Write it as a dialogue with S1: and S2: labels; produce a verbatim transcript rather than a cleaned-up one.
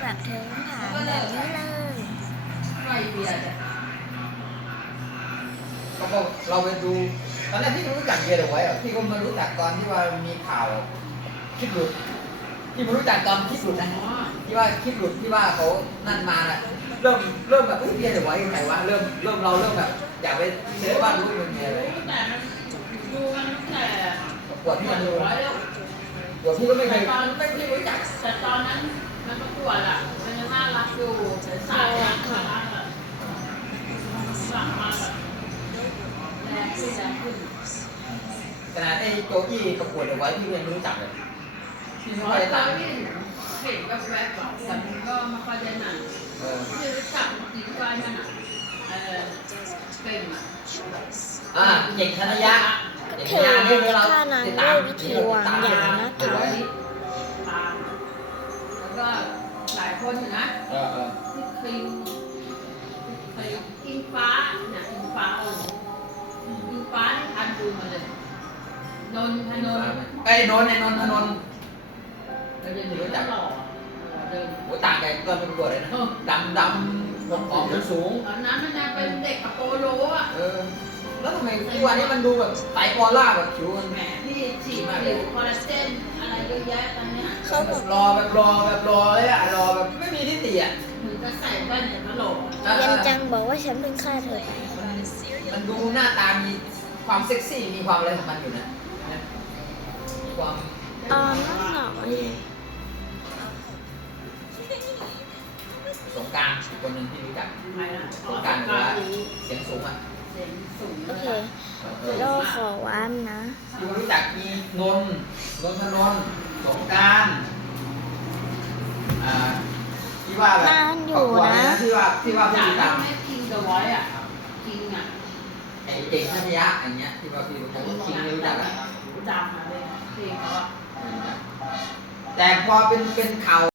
S1: แบบเธอถามแบบนี้เลย
S2: ไม่เบียร์เนี่ย
S3: ก็บอกเราไปดูตอนแรกพี่ไม่รู้จักเบียร์เดอะไว้เหรอพี่ก็มารู้จักตอนที่ว่ามีข่าวคลิปหลุดพี่มารู้จักตอนคลิปหลุดนะที่ว่าคลิปหลุดที่ว่าเขานั่นมาน่ะเริ่มเริ่มแบบเฮ้ยเบียร์เดอะไว้ใครวะเริ่มเริ่มเราเริ่มแบบอยากไปเซิร์ชว่ารู้เป็นเบียร์เลย
S2: รู้แต่มันดูมันตั้งแต่
S3: ปวดที่มันดู
S2: ร้อยแล้ว
S3: ปวดพี่ก็ไม่เคยไม่พี่รู้จัก
S2: แต่ตอนนั้นมันประกวดอ่ะมันยังน่ารักอยู่ใส่ๆน่ารักอ่ะสั่งมาแบบแรงขึ้นแรงขึ้น
S3: ขนาดไอ้โจกี้ประกวดเดอะไว้พี่ยังไม่รู้จักเลยพี่ไม่
S2: ร้อ
S3: ค่อย ย
S2: ตอ
S3: ตาน ม
S2: ที่เห็นแวบๆแบบแต่มันก็ไม่ค่อยได้หนัง
S3: เออ
S2: ที่รู้จักจริงๆก็นั่นอ่ะเออเก่งอ่ะ
S3: อ่าเก่งธนยะ
S1: เธอจะฆ่านางด้วยวิธีวางยานะคะ
S2: ตามแล้วก็หลายคนอยู่นะ
S3: เออเออ
S2: ที่ครีมครีมอิงฟ้าเนี่ยอิงฟ้าเอออิงฟ้าที่ทันดูมาเลยนนทนนท์
S3: ไอ้นนท์ไอ้นนท์ถนนท์
S2: เราจะหนีก็หล่อเดิน
S3: โหต่างกันตอนเป็นประกวดเลยนะดำดำผอมๆสูง
S2: ตอนนั้นมันยังเป็นเด็กกับโปโลอ่ะ
S3: ๆเออแล้วทำไมทุกวันนี้มันดูแบบไตปอล่าแบบผิวมัน
S2: แหมพี่ฉีดผิวคอลลาเจนอะไรเยอะแยะตอนเนี้ย
S1: เขาบอก
S3: รอแบบรอแบบรอเลยอะรอแบบไม่มีที่ติอ่ะ
S2: ถึงจะใส่แว่นแต่ก็หล่อ
S3: เออ
S1: เย็นจังบอกว่าฉันเพิ่งฆ่าเธอไป
S3: มันมันดูหน้าตามีความเซ็กซี่มีความอะไรของมันอยู่นะนะมีความ
S1: ตอนนั้นหน่อย
S3: สงกรารคนหนึ่งที่รู้จัก
S2: ทำไมนะ
S3: สงกรารหรือว่าเสียงสูงอ่ะ
S2: เสียงสูง
S1: โอเค
S3: เออเออ
S1: เราขอวามนะ
S3: ที่รู้จักมีนนท์นนทนนท์สงกราร อ่าที่ว่าแบบ
S1: นานอยู่นะ
S3: ที่ว่าที่ว่าพี่
S2: จาก
S3: ติดตาม
S2: ไม่กินเดอะไวท์อ่ะจริงอ่ะ
S3: ไอ้เก่งทัศยะอย่างเงี้ยที่ว่าพี่รู้จักคิงไม่รู้จักอ่ะ
S2: รู้จักมาเลยเพลงเขาอ่ะ
S3: แต่พอเป็นเป็นข่าว